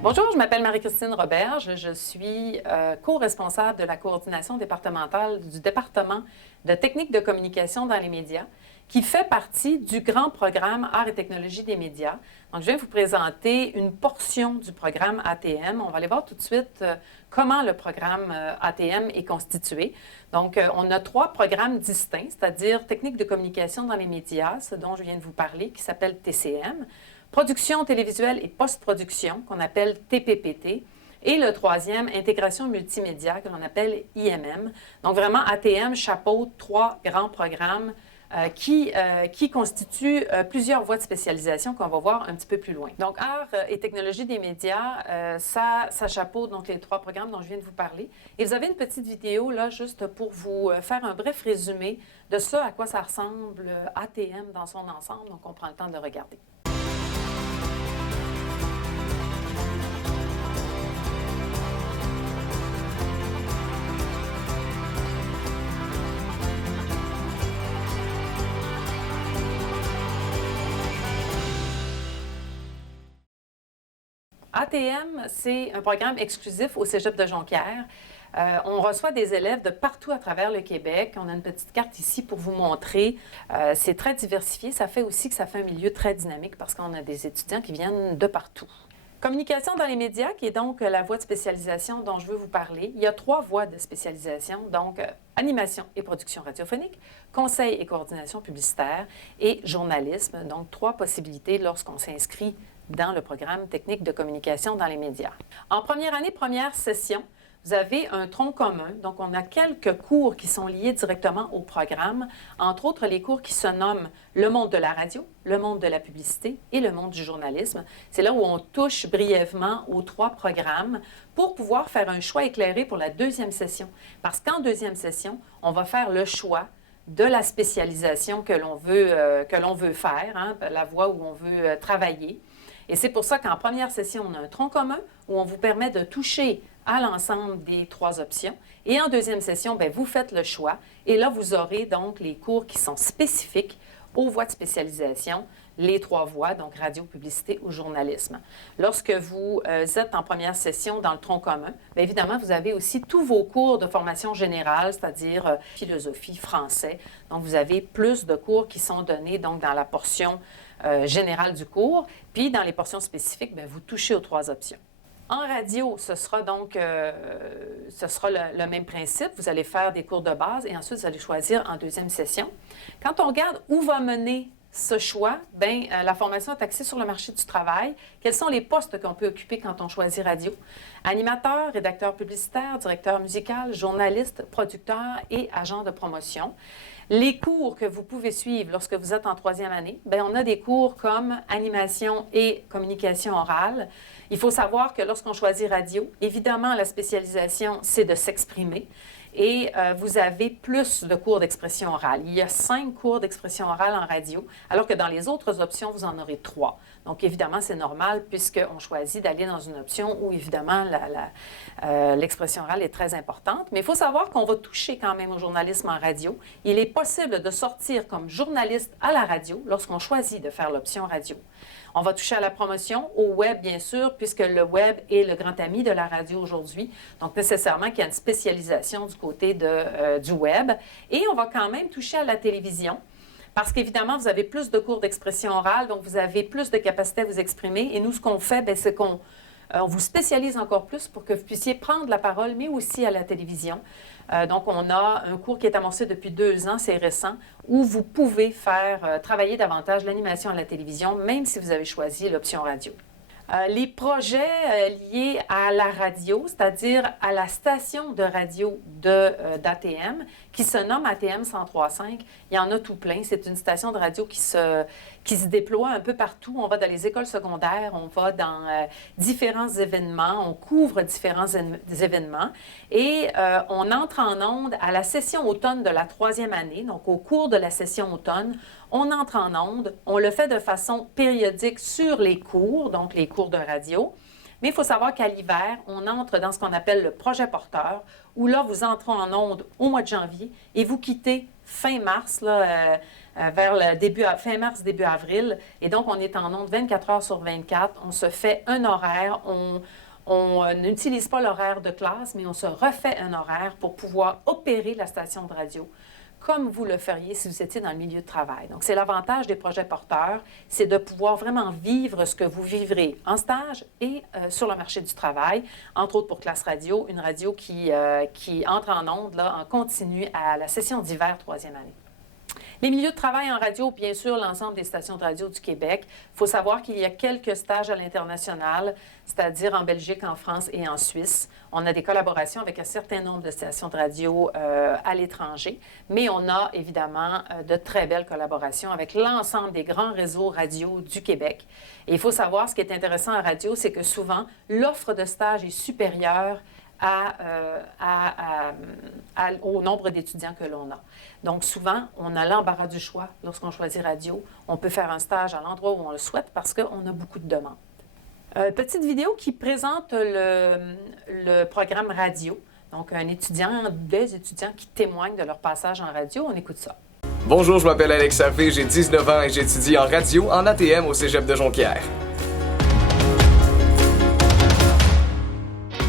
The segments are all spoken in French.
Bonjour, je m'appelle Marie-Christine Roberge. Je suis co-responsable de la coordination départementale du département de techniques de communication dans les médias, qui fait partie du grand programme Arts et technologies des médias. Donc, je viens vous présenter une portion du programme ATM. On va aller voir tout de suite comment le programme ATM est constitué. Donc, on a 3 programmes distincts, c'est-à-dire techniques de communication dans les médias, ce dont je viens de vous parler, qui s'appelle TCM. Production télévisuelle et post-production, qu'on appelle TPPT. Et le 3e, intégration multimédia, que l'on appelle IMM. Donc, vraiment, ATM chapeaute 3 grands programmes qui constituent plusieurs voies de spécialisation qu'on va voir un petit peu plus loin. Donc, Arts et technologies des médias, ça chapeaute donc les 3 programmes dont je viens de vous parler. Et vous avez une petite vidéo, là, juste pour vous faire un bref résumé de ce à quoi ça ressemble ATM dans son ensemble. Donc, on prend le temps de le regarder. ATM, c'est un programme exclusif au Cégep de Jonquière. On reçoit des élèves de partout à travers le Québec. On a une petite carte ici pour vous montrer. C'est très diversifié. Ça fait aussi que ça fait un milieu très dynamique parce qu'on a des étudiants qui viennent de partout. Communication dans les médias, qui est donc la voie de spécialisation dont je veux vous parler. Il y a 3 voies de spécialisation, donc animation et production radiophonique, conseil et coordination publicitaire et journalisme. Donc 3 possibilités lorsqu'on s'inscrit dans le programme technique de communication dans les médias. En première année, première session, vous avez un tronc commun. Donc, on a quelques cours qui sont liés directement au programme, entre autres les cours qui se nomment le monde de la radio, le monde de la publicité et le monde du journalisme. C'est là où on touche brièvement aux 3 programmes pour pouvoir faire un choix éclairé pour la 2e session. Parce qu'en 2e session, on va faire le choix de la spécialisation que l'on veut faire, hein, la voie où on veut travailler. Et c'est pour ça qu'en première session, on a un tronc commun où on vous permet de toucher à l'ensemble des 3 options. Et en 2e session, bien, vous faites le choix. Et là, vous aurez donc les cours qui sont spécifiques aux voies de spécialisation, les 3 voies, donc radio, publicité ou journalisme. Lorsque vous êtes en première session dans le tronc commun, bien évidemment, vous avez aussi tous vos cours de formation générale, c'est-à-dire philosophie, français. Donc, vous avez plus de cours qui sont donnés donc, dans la portion générale du cours. Puis, dans les portions spécifiques, bien, vous touchez aux 3 options. En radio, ce sera donc le même principe. Vous allez faire des cours de base et ensuite, vous allez choisir en 2e session. Quand on regarde où va mener ce choix, bien, la formation est axée sur le marché du travail. Quels sont les postes qu'on peut occuper quand on choisit radio? Animateur, rédacteur publicitaire, directeur musical, journaliste, producteur et agent de promotion. Les cours que vous pouvez suivre lorsque vous êtes en 3e année, bien, on a des cours comme animation et communication orale. Il faut savoir que lorsqu'on choisit radio, évidemment, la spécialisation, c'est de s'exprimer. Et vous avez plus de cours d'expression orale. Il y a 5 cours d'expression orale en radio, alors que dans les autres options, vous en aurez 3. Donc, évidemment, c'est normal puisqu'on choisit d'aller dans une option où, évidemment, l'expression orale est très importante. Mais il faut savoir qu'on va toucher quand même au journalisme en radio. Il est possible de sortir comme journaliste à la radio lorsqu'on choisit de faire l'option radio. On va toucher à la promotion, au web, bien sûr, puisque le web est le grand ami de la radio aujourd'hui. Donc, nécessairement qu'il y a une spécialisation du côté du web. Et on va quand même toucher à la télévision, parce qu'évidemment, vous avez plus de cours d'expression orale, donc vous avez plus de capacité à vous exprimer. Et nous, ce qu'on fait, c'est qu'on vous spécialise encore plus pour que vous puissiez prendre la parole, mais aussi à la télévision. Donc, on a un cours qui est amorcé depuis 2 ans, c'est récent, où vous pouvez faire travailler davantage l'animation à la télévision, même si vous avez choisi l'option radio. Les projets liés à la radio, c'est-à-dire à la station de radio d'ATM, qui se nomme ATM 103.5, il y en a tout plein. C'est une station de radio qui se déploie un peu partout. On va dans les écoles secondaires, on va dans différents événements, on couvre différents événements et on entre en onde à la session automne de la 3e année, donc au cours de la session automne, on entre en onde, on le fait de façon périodique sur les cours, donc les cours de radio. Mais il faut savoir qu'à l'hiver, on entre dans ce qu'on appelle le projet porteur, où là, vous entrez en onde au mois de janvier et vous quittez fin mars, là, vers le fin mars, début avril. Et donc, on est en ondes 24 heures sur 24. On se fait un horaire. On n'utilise pas l'horaire de classe, mais on se refait un horaire pour pouvoir opérer la station de radio comme vous le feriez si vous étiez dans le milieu de travail. Donc, c'est l'avantage des projets porteurs, c'est de pouvoir vraiment vivre ce que vous vivrez en stage et sur le marché du travail, entre autres pour Classe Radio, une radio qui entre en ondes là, en continu à la session d'hiver 3e année. Les milieux de travail en radio, bien sûr, l'ensemble des stations de radio du Québec. Il faut savoir qu'il y a quelques stages à l'international, c'est-à-dire en Belgique, en France et en Suisse. On a des collaborations avec un certain nombre de stations de radio à l'étranger, mais on a évidemment de très belles collaborations avec l'ensemble des grands réseaux radio du Québec. Et il faut savoir, ce qui est intéressant en radio, c'est que souvent, l'offre de stage est supérieure au nombre d'étudiants que l'on a. Donc, souvent, on a l'embarras du choix lorsqu'on choisit radio. On peut faire un stage à l'endroit où on le souhaite parce qu'on a beaucoup de demandes. Petite vidéo qui présente le programme radio. Donc, des étudiants qui témoignent de leur passage en radio. On écoute ça. Bonjour, je m'appelle Alex Safé, j'ai 19 ans et j'étudie en radio en ATM au Cégep de Jonquière.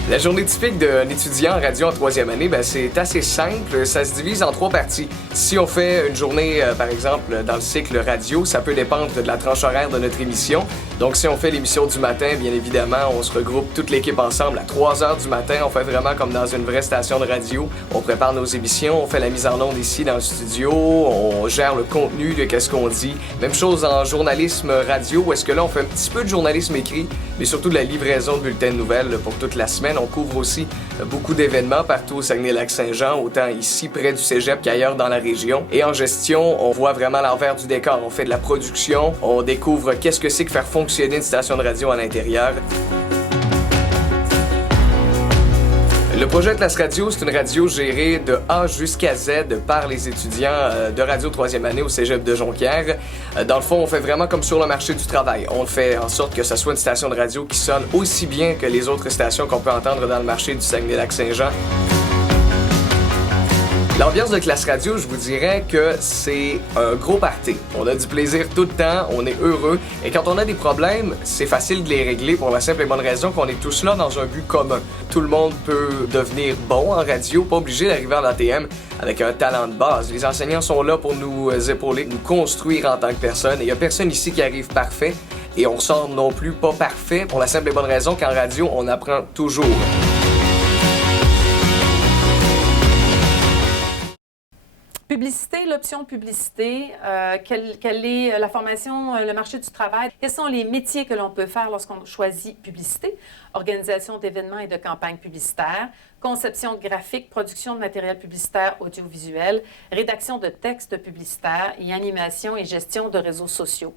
La journée typique d'un étudiant en radio en 3e année, c'est assez simple. Ça se divise en 3 parties. Si on fait une journée, par exemple, dans le cycle radio, ça peut dépendre de la tranche horaire de notre émission. Donc, si on fait l'émission du matin, bien évidemment, on se regroupe toute l'équipe ensemble à 3 heures du matin. On fait vraiment comme dans une vraie station de radio. On prépare nos émissions, on fait la mise en onde ici dans le studio, on gère le contenu de qu'est-ce qu'on dit. Même chose en journalisme radio, où est-ce que là, on fait un petit peu de journalisme écrit, mais surtout de la livraison de bulletins de nouvelles pour toute la semaine. On couvre aussi beaucoup d'événements partout au Saguenay-Lac-Saint-Jean, autant ici près du cégep qu'ailleurs dans la région. Et en gestion, on voit vraiment l'envers du décor. On fait de la production, on découvre qu'est-ce que c'est que faire fonctionner une station de radio à l'intérieur. Le projet Classe Radio, c'est une radio gérée de A jusqu'à Z par les étudiants de radio 3e année au Cégep de Jonquière. Dans le fond, on fait vraiment comme sur le marché du travail. On fait en sorte que ce soit une station de radio qui sonne aussi bien que les autres stations qu'on peut entendre dans le marché du Saguenay-Lac-Saint-Jean. L'ambiance de Classe Radio, je vous dirais que c'est un gros party. On a du plaisir tout le temps, on est heureux. Et quand on a des problèmes, c'est facile de les régler pour la simple et bonne raison qu'on est tous là dans un but commun. Tout le monde peut devenir bon en radio, pas obligé d'arriver en ATM avec un talent de base. Les enseignants sont là pour nous épauler, nous construire en tant que personne. Et il n'y a personne ici qui arrive parfait. Et on sort non plus pas parfait pour la simple et bonne raison qu'en radio, on apprend toujours. Publicité, l'option publicité, quelle est la formation, le marché du travail, quels sont les métiers que l'on peut faire lorsqu'on choisit publicité, organisation d'événements et de campagnes publicitaires, conception graphique, production de matériel publicitaire audiovisuel, rédaction de textes publicitaires et animation et gestion de réseaux sociaux.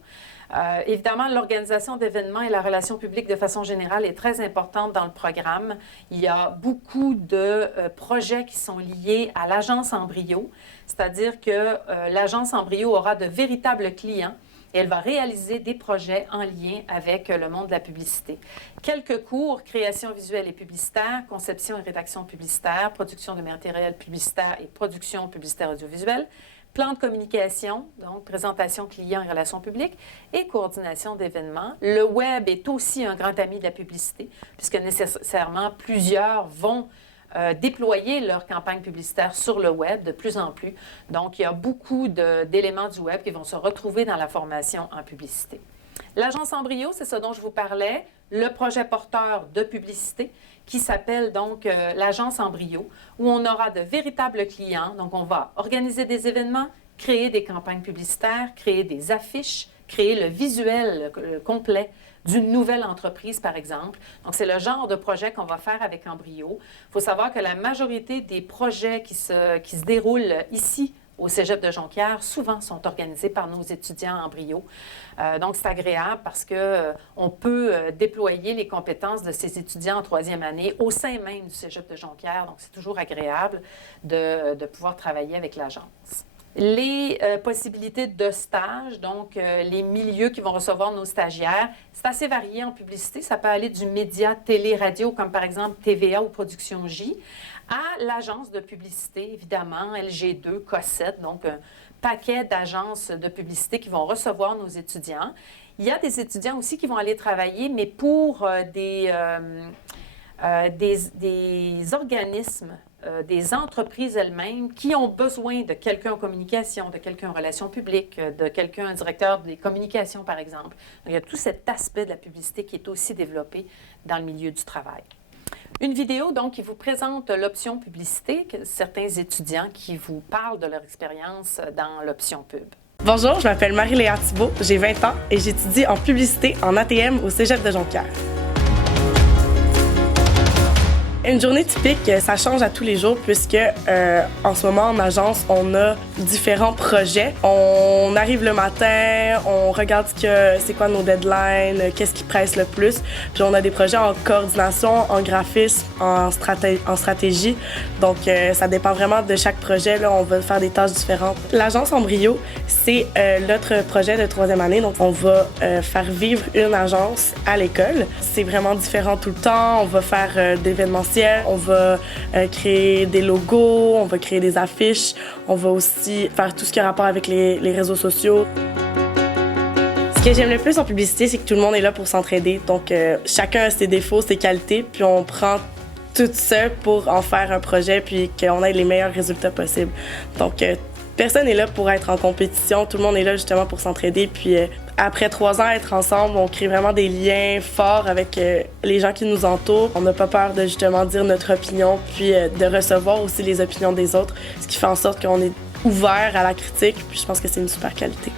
Évidemment, l'organisation d'événements et la relation publique de façon générale est très importante dans le programme. Il y a beaucoup de projets qui sont liés à l'agence Embryo, c'est-à-dire que l'agence Embryo aura de véritables clients et elle va réaliser des projets en lien avec le monde de la publicité. Quelques cours, création visuelle et publicitaire, conception et rédaction publicitaire, production de matériel publicitaire et production publicitaire audiovisuelle, plan de communication, donc présentation client et relations publiques, et coordination d'événements. Le web est aussi un grand ami de la publicité, puisque nécessairement plusieurs vont déployer leur campagne publicitaire sur le web de plus en plus. Donc, il y a beaucoup d'éléments du web qui vont se retrouver dans la formation en publicité. L'agence Embryo, c'est ce dont je vous parlais, le projet porteur de publicité qui s'appelle donc l'agence Embryo, où on aura de véritables clients. Donc, on va organiser des événements, créer des campagnes publicitaires, créer des affiches, créer le visuel complet d'une nouvelle entreprise, par exemple. Donc, c'est le genre de projet qu'on va faire avec Embryo. Il faut savoir que la majorité des projets qui se déroulent ici, au Cégep de Jonquière, souvent sont organisés par nos étudiants Embryo. Donc, c'est agréable parce qu'on peut déployer les compétences de ces étudiants en 3e année au sein même du Cégep de Jonquière. Donc, c'est toujours agréable de pouvoir travailler avec l'agence. Les possibilités de stage, donc les milieux qui vont recevoir nos stagiaires, c'est assez varié en publicité. Ça peut aller du média télé-radio, comme par exemple TVA ou Production J, à l'agence de publicité, évidemment, LG2, Cossette, donc paquet d'agences de publicité qui vont recevoir nos étudiants. Il y a des étudiants aussi qui vont aller travailler, mais pour des organismes, des entreprises elles-mêmes qui ont besoin de quelqu'un en communication, de quelqu'un en relations publiques, de quelqu'un, un directeur des communications, par exemple. Donc, il y a tout cet aspect de la publicité qui est aussi développé dans le milieu du travail. Une vidéo, donc, qui vous présente l'option publicité, que certains étudiants qui vous parlent de leur expérience dans l'option pub. Bonjour, je m'appelle Marie-Léa Thibault, j'ai 20 ans et j'étudie en publicité en ATM au Cégep de Jonquière. Une journée typique, ça change à tous les jours puisque en ce moment en agence, on a différents projets. On arrive le matin, on regarde c'est quoi nos deadlines, qu'est-ce qui presse le plus. Puis on a des projets en coordination, en graphisme, en stratégie. Donc ça dépend vraiment de chaque projet. Là, on va faire des tâches différentes. L'agence Embryo, c'est notre projet de 3e année. Donc on va faire vivre une agence à l'école. C'est vraiment différent tout le temps. On va faire d'événementiels. On va créer des logos, on va créer des affiches, on va aussi faire tout ce qui a rapport avec les réseaux sociaux. Ce que j'aime le plus en publicité, c'est que tout le monde est là pour s'entraider. Donc, chacun a ses défauts, ses qualités, puis on prend tout ça pour en faire un projet, puis qu'on ait les meilleurs résultats possibles. Donc, personne n'est là pour être en compétition, tout le monde est là justement pour s'entraider. Puis après 3 ans, être ensemble, on crée vraiment des liens forts avec les gens qui nous entourent. On n'a pas peur de justement dire notre opinion, puis de recevoir aussi les opinions des autres, ce qui fait en sorte qu'on est ouvert à la critique, puis je pense que c'est une super qualité.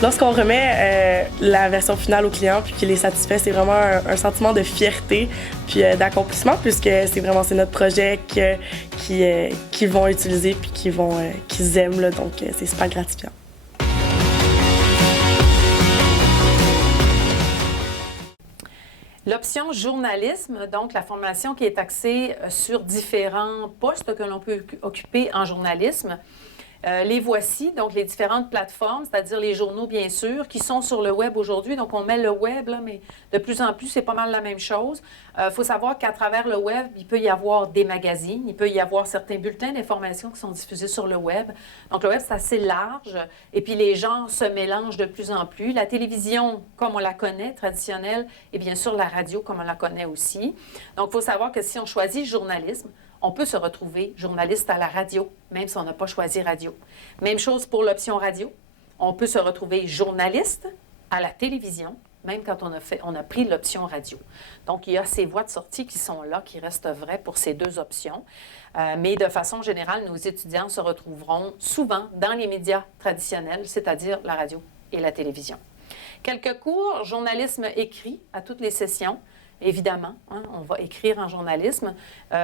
Lorsqu'on remet la version finale au client puis qu'il est satisfait, c'est vraiment un sentiment de fierté puis d'accomplissement puisque c'est notre projet qu'ils vont utiliser puis qu'ils aiment là, donc c'est super gratifiant. L'option journalisme, donc la formation qui est axée sur différents postes que l'on peut occuper en journalisme. Les voici, donc les différentes plateformes, c'est-à-dire les journaux, bien sûr, qui sont sur le web aujourd'hui. Donc, on met le web, là, mais de plus en plus, c'est pas mal la même chose. Il faut savoir qu'à travers le web, il peut y avoir des magazines, il peut y avoir certains bulletins d'information qui sont diffusés sur le web. Donc, le web, c'est assez large. Et puis, les genres se mélangent de plus en plus. La télévision, comme on la connaît, traditionnelle, et bien sûr, la radio, comme on la connaît aussi. Donc, il faut savoir que si on choisit journalisme, on peut se retrouver journaliste à la radio, même si on n'a pas choisi radio. Même chose pour l'option radio. On peut se retrouver journaliste à la télévision, même quand on a pris l'option radio. Donc, il y a ces voies de sortie qui sont là, qui restent vraies pour ces 2 options. Mais de façon générale, nos étudiants se retrouveront souvent dans les médias traditionnels, c'est-à-dire la radio et la télévision. Quelques cours, journalisme écrit à toutes les sessions. Évidemment, hein, on va écrire en journalisme.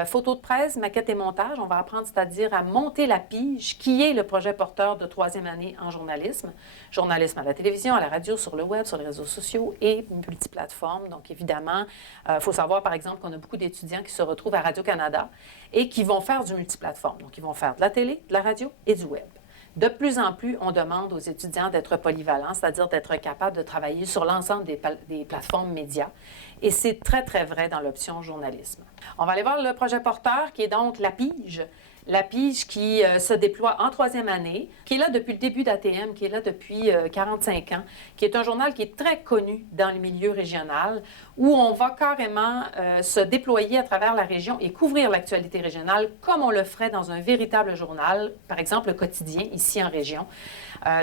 Photo de presse, maquette et montage, on va apprendre, c'est-à-dire à monter la pige, qui est le projet porteur de 3e année en journalisme. Journalisme à la télévision, à la radio, sur le web, sur les réseaux sociaux et multiplateformes. Donc, évidemment, il faut savoir, par exemple, qu'on a beaucoup d'étudiants qui se retrouvent à Radio-Canada et qui vont faire du multiplateforme. Donc, ils vont faire de la télé, de la radio et du web. De plus en plus, on demande aux étudiants d'être polyvalents, c'est-à-dire d'être capables de travailler sur l'ensemble des plateformes médias. Et c'est très, très vrai dans l'option journalisme. On va aller voir le projet porteur qui est donc la pige. La pige qui se déploie en 3e année, qui est là depuis le début d'ATM, qui est là depuis 45 ans, qui est un journal qui est très connu dans le milieu régional, où on va carrément se déployer à travers la région et couvrir l'actualité régionale comme on le ferait dans un véritable journal, par exemple le quotidien, ici en région.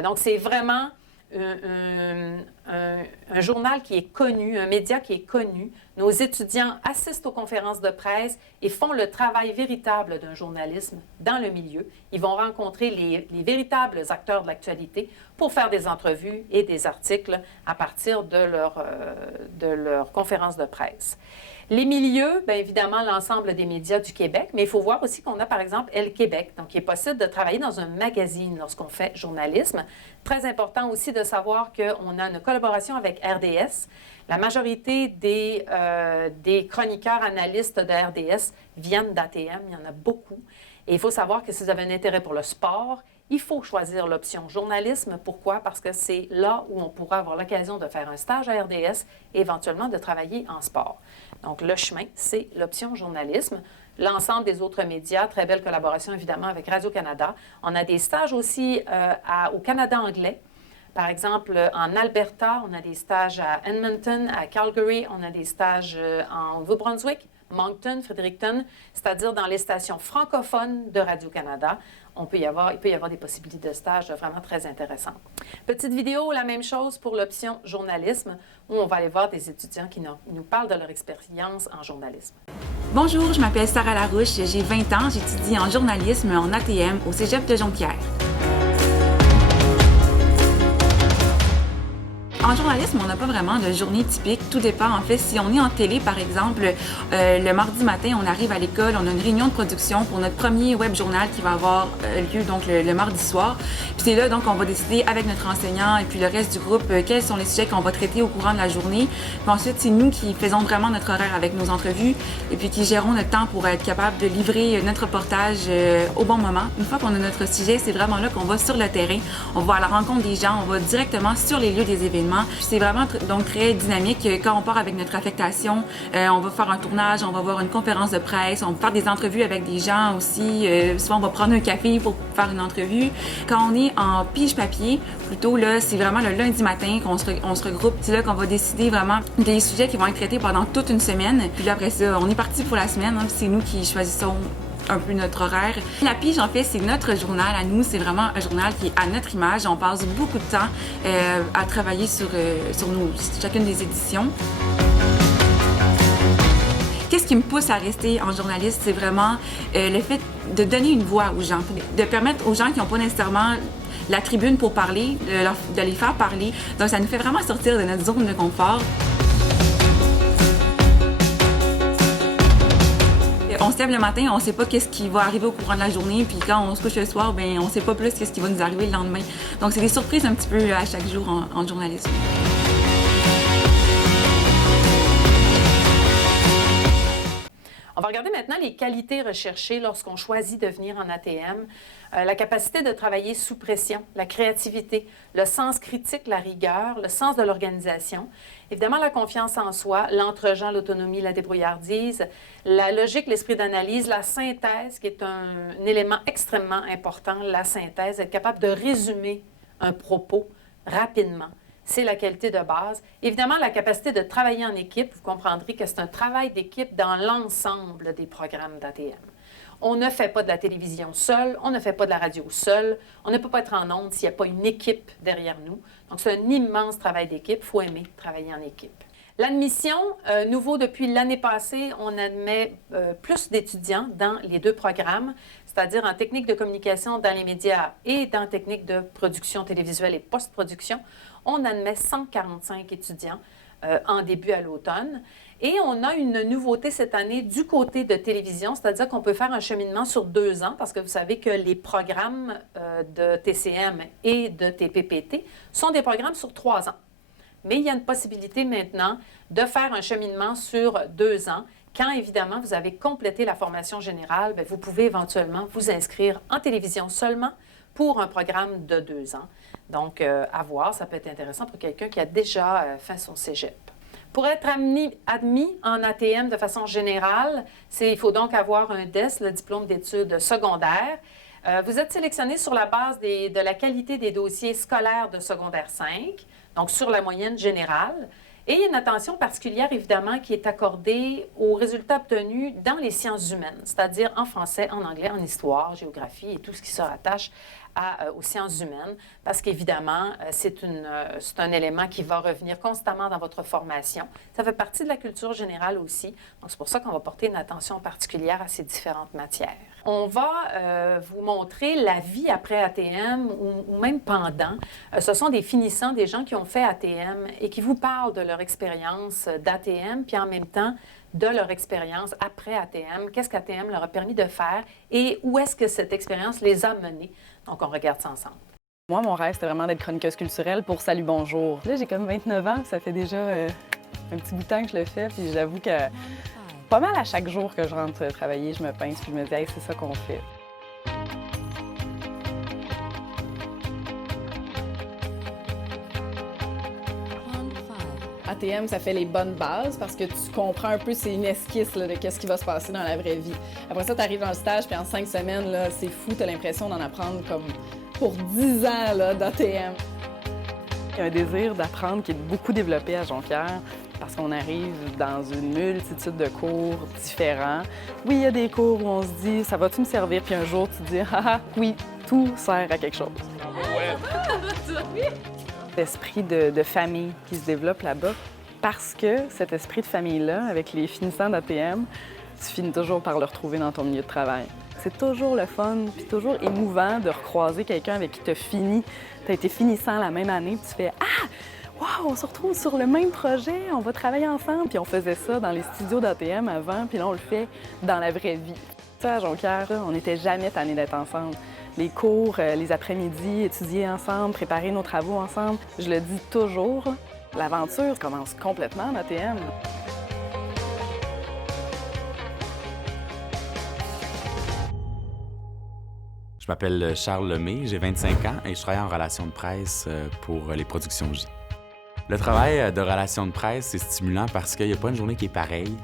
Donc, c'est vraiment un journal qui est connu, un média qui est connu. Nos étudiants assistent aux conférences de presse et font le travail véritable d'un journalisme dans le milieu. Ils vont rencontrer les véritables acteurs de l'actualité pour faire des entrevues et des articles à partir de leur conférences de presse. Les milieux, bien évidemment, l'ensemble des médias du Québec, mais il faut voir aussi qu'on a, par exemple, Elle Québec. Donc, il est possible de travailler dans un magazine lorsqu'on fait journalisme. Très important aussi de savoir qu'on a une collaboration avec RDS. La majorité des chroniqueurs analystes de RDS viennent d'ATM. Il y en a beaucoup. Et il faut savoir que si vous avez un intérêt pour le sport, il faut choisir l'option journalisme. Pourquoi? Parce que c'est là où on pourra avoir l'occasion de faire un stage à RDS et éventuellement de travailler en sport. Donc, le chemin, c'est l'option journalisme. l'ensemble des autres médias. Très belle collaboration, évidemment, avec Radio-Canada. On a des stages aussi au Canada anglais. Par exemple, en Alberta, on a des stages à Edmonton, à Calgary, on a des stages en Nouveau-Brunswick, Moncton, Fredericton, c'est-à-dire dans les stations francophones de Radio-Canada. Il peut y avoir des possibilités de stages vraiment très intéressantes. Petite vidéo, la même chose pour l'option journalisme, où on va aller voir des étudiants qui nous parlent de leur expérience en journalisme. Bonjour, je m'appelle Sarah Larouche, j'ai 20 ans, j'étudie en journalisme en ATM au Cégep de Jonquière. En journalisme, on n'a pas vraiment de journée typique. Tout dépend, en fait. Si on est en télé, par exemple, le mardi matin, on arrive à l'école, on a une réunion de production pour notre premier web journal qui va avoir lieu donc le mardi soir. Puis c'est là, donc, on va décider avec notre enseignant et puis le reste du groupe quels sont les sujets qu'on va traiter au courant de la journée. Puis ensuite, c'est nous qui faisons vraiment notre horaire avec nos entrevues et puis qui gérons notre temps pour être capable de livrer notre reportage au bon moment. Une fois qu'on a notre sujet, c'est vraiment là qu'on va sur le terrain. On va à la rencontre des gens, on va directement sur les lieux des événements. C'est vraiment donc très dynamique. Quand on part avec notre affectation, on va faire un tournage, on va avoir une conférence de presse, on va faire des entrevues avec des gens aussi. Souvent, on va prendre un café pour faire une entrevue. Quand on est en pige-papier, plutôt là, c'est vraiment le lundi matin qu'on se regroupe. C'est là qu'on va décider vraiment des sujets qui vont être traités pendant toute une semaine. Puis là, après ça, on est parti pour la semaine. Hein, c'est nous qui choisissons un peu notre horaire. La pige, en fait, c'est notre journal à nous. C'est vraiment un journal qui est à notre image. On passe beaucoup de temps à travailler sur chacune des éditions. Qu'est-ce qui me pousse à rester en journaliste? C'est vraiment le fait de donner une voix aux gens, de permettre aux gens qui n'ont pas nécessairement la tribune pour parler, de les faire parler. Donc, ça nous fait vraiment sortir de notre zone de confort. On se lève le matin, on ne sait pas qu'est-ce qui va arriver au courant de la journée, puis quand on se couche le soir, ben on ne sait pas plus qu'est-ce qui va nous arriver le lendemain. Donc, c'est des surprises un petit peu à chaque jour en journalisme. On va regarder maintenant les qualités recherchées lorsqu'on choisit de venir en ATM. La capacité de travailler sous pression, la créativité, le sens critique, la rigueur, le sens de l'organisation, évidemment la confiance en soi, l'entre-gens, l'autonomie, la débrouillardise, la logique, l'esprit d'analyse, la synthèse, qui est un élément extrêmement important, la synthèse, être capable de résumer un propos rapidement. C'est la qualité de base. Évidemment, la capacité de travailler en équipe, vous comprendrez que c'est un travail d'équipe dans l'ensemble des programmes d'ATM. On ne fait pas de la télévision seul, on ne fait pas de la radio seul, on ne peut pas être en ondes s'il n'y a pas une équipe derrière nous. Donc, c'est un immense travail d'équipe, il faut aimer travailler en équipe. L'admission, nouveau depuis l'année passée, on admet plus d'étudiants dans les deux programmes, c'est-à-dire en technique de communication dans les médias et dans technique de production télévisuelle et post-production. On admet 145 étudiants en début à l'automne. Et on a une nouveauté cette année du côté de télévision, c'est-à-dire qu'on peut faire un cheminement sur 2 ans, parce que vous savez que les programmes de TCM et de TPPT sont des programmes sur 3 ans. Mais il y a une possibilité maintenant de faire un cheminement sur 2 ans. Quand, évidemment, vous avez complété la formation générale, bien, vous pouvez éventuellement vous inscrire en télévision seulement pour un programme de 2 ans. Donc, à voir, ça peut être intéressant pour quelqu'un qui a déjà fait son cégep. Pour être admis en ATM de façon générale, il faut donc avoir un DES, le diplôme d'études secondaires. Vous êtes sélectionné sur la base de la qualité des dossiers scolaires de secondaire 5, donc sur la moyenne générale. Et il y a une attention particulière, évidemment, qui est accordée aux résultats obtenus dans les sciences humaines, c'est-à-dire en français, en anglais, en histoire, géographie et tout ce qui se rattache aux sciences humaines, parce qu'évidemment, c'est un élément qui va revenir constamment dans votre formation. Ça fait partie de la culture générale aussi, donc c'est pour ça qu'on va porter une attention particulière à ces différentes matières. On va vous montrer la vie après ATM ou même pendant. Ce sont des finissants, des gens qui ont fait ATM et qui vous parlent de leur expérience d'ATM, puis en même temps, de leur expérience après ATM, qu'est-ce qu'ATM leur a permis de faire et où est-ce que cette expérience les a menés. Donc, on regarde ça ensemble. Moi, mon rêve, c'était vraiment d'être chroniqueuse culturelle pour Salut Bonjour. Là, j'ai comme 29 ans, ça fait déjà un petit bout de temps que je le fais, puis j'avoue que pas mal à chaque jour que je rentre travailler, je me pince, puis je me dis « Hey, c'est ça qu'on fait ». ATM, ça fait les bonnes bases parce que tu comprends un peu, c'est une esquisse là, de qu'est-ce qui va se passer dans la vraie vie. Après ça, tu arrives dans le stage, puis en 5 semaines, là, c'est fou, tu as l'impression d'en apprendre comme pour 10 ans là, d'ATM. Il y a un désir d'apprendre qui est beaucoup développé à Jonquière parce qu'on arrive dans une multitude de cours différents. Oui, il y a des cours où on se dit « ça va-tu me servir? » Puis un jour, tu te dis « ah oui, tout sert à quelque chose. » L'esprit de famille qui se développe là-bas parce que cet esprit de famille-là, avec les finissants d'ATM, tu finis toujours par le retrouver dans ton milieu de travail. C'est toujours le fun, puis toujours émouvant de recroiser quelqu'un avec qui tu as été finissant la même année, puis tu fais « ah! Wow, on se retrouve sur le même projet, on va travailler ensemble. » Puis on faisait ça dans les studios d'ATM avant, puis là, on le fait dans la vraie vie. Ça, à Jonquière, on n'était jamais tannés d'être ensemble. Les cours, les après-midi, étudier ensemble, préparer nos travaux ensemble. Je le dis toujours, l'aventure commence complètement en ATM. Je m'appelle Charles Lemay, j'ai 25 ans et je travaille en relations de presse pour les productions J. Le travail de relations de presse, c'est stimulant parce qu'il n'y a pas une journée qui est pareille.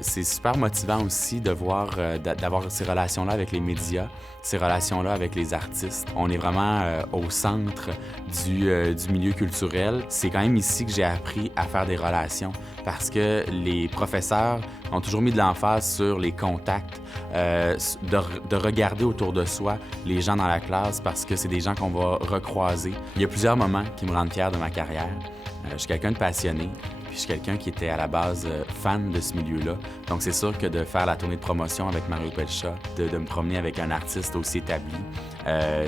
C'est super motivant aussi de voir, d'avoir ces relations-là avec les médias, ces relations-là avec les artistes. On est vraiment au centre du milieu culturel. C'est quand même ici que j'ai appris à faire des relations parce que les professeurs ont toujours mis de l'emphase sur les contacts, de regarder autour de soi les gens dans la classe parce que c'est des gens qu'on va recroiser. Il y a plusieurs moments qui me rendent fier de ma carrière. Je suis quelqu'un de passionné, puis je suis quelqu'un qui était à la base fan de ce milieu-là. Donc c'est sûr que de faire la tournée de promotion avec Mario Pelcha, de me promener avec un artiste aussi établi,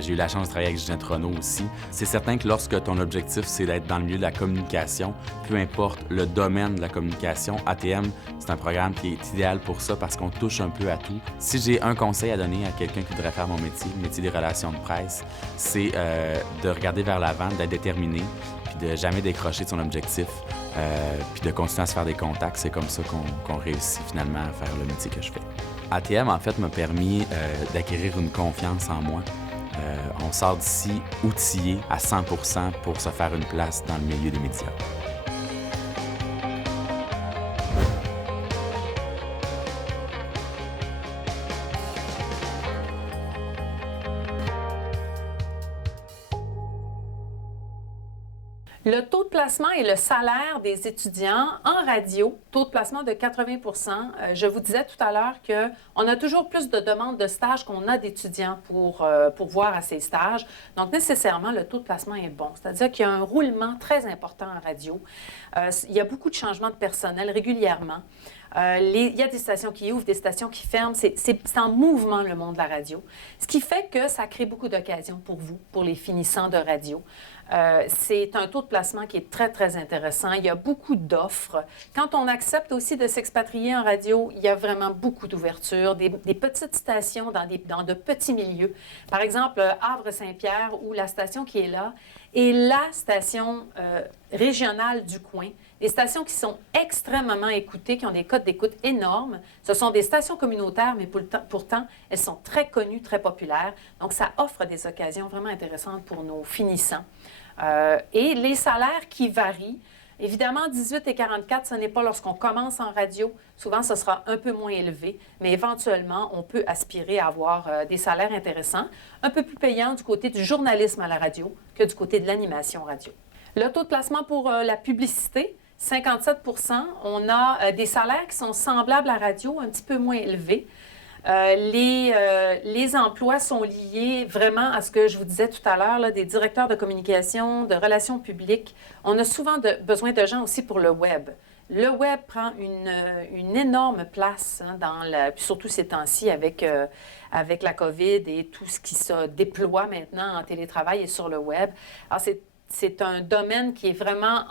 j'ai eu la chance de travailler avec Ginette Renault aussi. C'est certain que lorsque ton objectif, c'est d'être dans le milieu de la communication, peu importe le domaine de la communication, ATM, c'est un programme qui est idéal pour ça parce qu'on touche un peu à tout. Si j'ai un conseil à donner à quelqu'un qui voudrait faire mon métier, le métier des relations de presse, c'est de regarder vers l'avant, d'être déterminé, puis de jamais décrocher de son objectif, puis de continuer à se faire des contacts. C'est comme ça qu'on réussit finalement à faire le métier que je fais. ATM, en fait, m'a permis d'acquérir une confiance en moi. On sort d'ici outillé à 100% pour se faire une place dans le milieu des médias. Le taux de placement et le salaire des étudiants en radio, taux de placement de 80 %. Je vous disais tout à l'heure qu'on a toujours plus de demandes de stages qu'on a d'étudiants pour voir à ces stages. Donc, nécessairement, le taux de placement est bon. C'est-à-dire qu'il y a un roulement très important en radio. Il y a beaucoup de changements de personnel régulièrement. Il y a des stations qui ouvrent, des stations qui ferment. C'est en mouvement, le monde de la radio. Ce qui fait que ça crée beaucoup d'occasions pour vous, pour les finissants de radio. C'est un taux de placement qui est très, très intéressant. Il y a beaucoup d'offres. Quand on accepte aussi de s'expatrier en radio, il y a vraiment beaucoup d'ouverture, des petites stations dans de petits milieux. Par exemple, Havre-Saint-Pierre, où la station qui est là, est la station régionale du coin. Des stations qui sont extrêmement écoutées, qui ont des codes d'écoute énormes. Ce sont des stations communautaires, mais pourtant, elles sont très connues, très populaires. Donc, ça offre des occasions vraiment intéressantes pour nos finissants. Et les salaires qui varient. Évidemment, 18 et 44, ce n'est pas lorsqu'on commence en radio. Souvent, ce sera un peu moins élevé, mais éventuellement, on peut aspirer à avoir des salaires intéressants, un peu plus payants du côté du journalisme à la radio que du côté de l'animation radio. Le taux de placement pour la publicité, 57 %. On a des salaires qui sont semblables à la radio, un petit peu moins élevés. Les emplois sont liés vraiment à ce que je vous disais tout à l'heure, des directeurs de communication, de relations publiques. On a souvent besoin de gens aussi pour le web. Le web prend une énorme place puis surtout ces temps-ci avec la COVID et tout ce qui se déploie maintenant en télétravail et sur le web. Alors, c'est un domaine qui est vraiment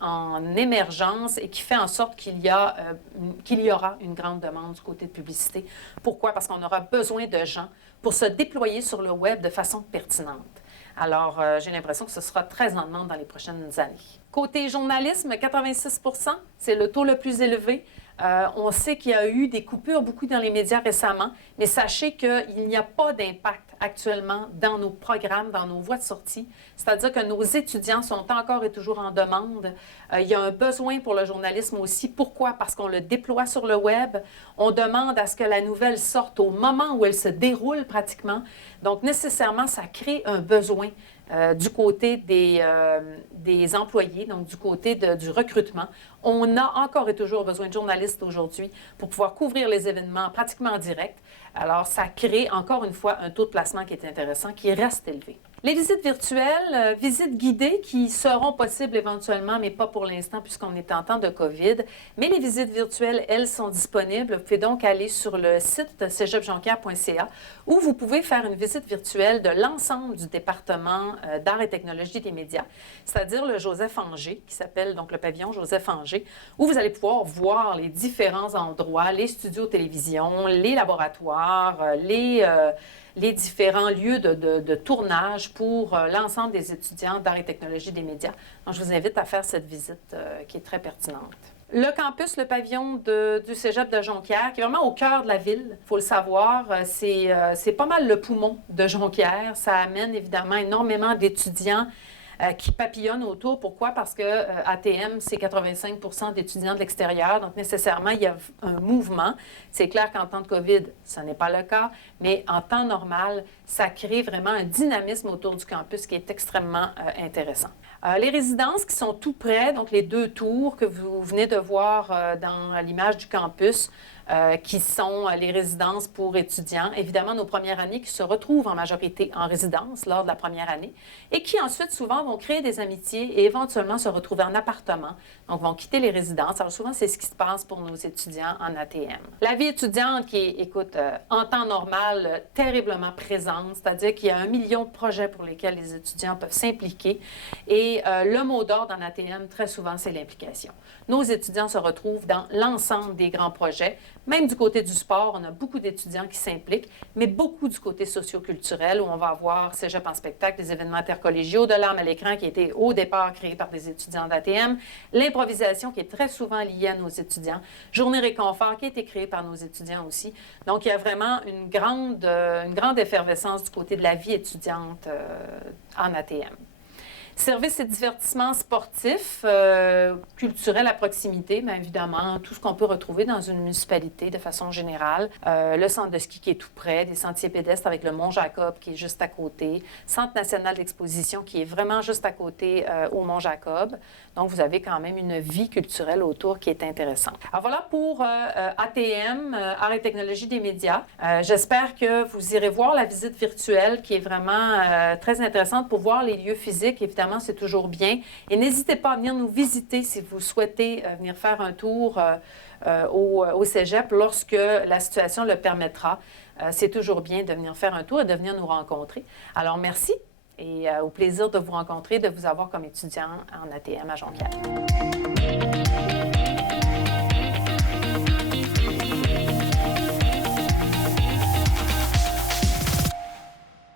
en émergence et qui fait en sorte qu'il y aura une grande demande du côté de publicité. Pourquoi? Parce qu'on aura besoin de gens pour se déployer sur le web de façon pertinente. Alors, j'ai l'impression que ce sera très en demande dans les prochaines années. Côté journalisme, 86 %, c'est le taux le plus élevé. On sait qu'il y a eu des coupures beaucoup dans les médias récemment, mais sachez qu'il n'y a pas d'impact actuellement dans nos programmes, dans nos voies de sortie. C'est-à-dire que nos étudiants sont encore et toujours en demande. Il y a un besoin pour le journalisme aussi. Pourquoi? Parce qu'on le déploie sur le web. On demande à ce que la nouvelle sorte au moment où elle se déroule pratiquement. Donc, nécessairement, ça crée un besoin du côté des employés, donc du côté du recrutement. On a encore et toujours besoin de journalistes aujourd'hui pour pouvoir couvrir les événements pratiquement en direct. Alors, ça crée encore une fois un taux de placement qui est intéressant, qui reste élevé. Les visites virtuelles, visites guidées qui seront possibles éventuellement, mais pas pour l'instant puisqu'on est en temps de COVID. Mais les visites virtuelles, elles, sont disponibles. Vous pouvez donc aller sur le site cégeupjonquière.ca où vous pouvez faire une visite virtuelle de l'ensemble du département d'art et technologie des médias, c'est-à-dire le Joseph-Angers, qui s'appelle donc le pavillon Joseph-Angers, où vous allez pouvoir voir les différents endroits, les studios télévision, les laboratoires, les différents lieux de tournage pour l'ensemble des étudiants d'art et technologie des médias. Donc, je vous invite à faire cette visite qui est très pertinente. Le campus, le pavillon du Cégep de Jonquière, qui est vraiment au cœur de la ville, il faut le savoir, c'est pas mal le poumon de Jonquière. Ça amène évidemment énormément d'étudiants qui papillonnent autour. Pourquoi? Parce que ATM, c'est 85 d'étudiants de l'extérieur, donc nécessairement, il y a un mouvement. C'est clair qu'en temps de COVID, ce n'est pas le cas, mais en temps normal, ça crée vraiment un dynamisme autour du campus qui est extrêmement intéressant. Les résidences qui sont tout près, donc les 2 tours que vous venez de voir dans l'image du campus, qui sont les résidences pour étudiants. Évidemment, nos premières années qui se retrouvent en majorité en résidence lors de la première année et qui ensuite souvent vont créer des amitiés et éventuellement se retrouver en appartement, donc vont quitter les résidences. Alors souvent, c'est ce qui se passe pour nos étudiants en ATM. La vie étudiante qui est, écoute, en temps normal, terriblement présente, c'est-à-dire qu'il y a 1 million de projets pour lesquels les étudiants peuvent s'impliquer et le mot d'ordre en ATM, très souvent, c'est l'implication. Nos étudiants se retrouvent dans l'ensemble des grands projets. Même du côté du sport, on a beaucoup d'étudiants qui s'impliquent, mais beaucoup du côté socio-culturel où on va avoir Cégep en spectacle, des événements intercollégiaux, de l'arme à l'écran qui a été au départ créé par des étudiants d'ATM, l'improvisation qui est très souvent liée à nos étudiants, Journée réconfort qui a été créée par nos étudiants aussi. Donc, il y a vraiment une grande effervescence du côté de la vie étudiante en ATM. Services et divertissements sportifs, culturels à proximité, bien évidemment, tout ce qu'on peut retrouver dans une municipalité de façon générale. Le centre de ski qui est tout près, des sentiers pédestres avec le Mont-Jacob qui est juste à côté, Centre national d'exposition qui est vraiment juste à côté au Mont-Jacob. Donc, vous avez quand même une vie culturelle autour qui est intéressante. Alors voilà pour ATM, Art et technologie des médias. J'espère que vous irez voir la visite virtuelle qui est vraiment très intéressante pour voir les lieux physiques, évidemment. C'est toujours bien. Et n'hésitez pas à venir nous visiter si vous souhaitez venir faire un tour au Cégep lorsque la situation le permettra. C'est toujours bien de venir faire un tour et de venir nous rencontrer. Alors, merci et au plaisir de vous rencontrer, de vous avoir comme étudiant en ATM à Jonquière.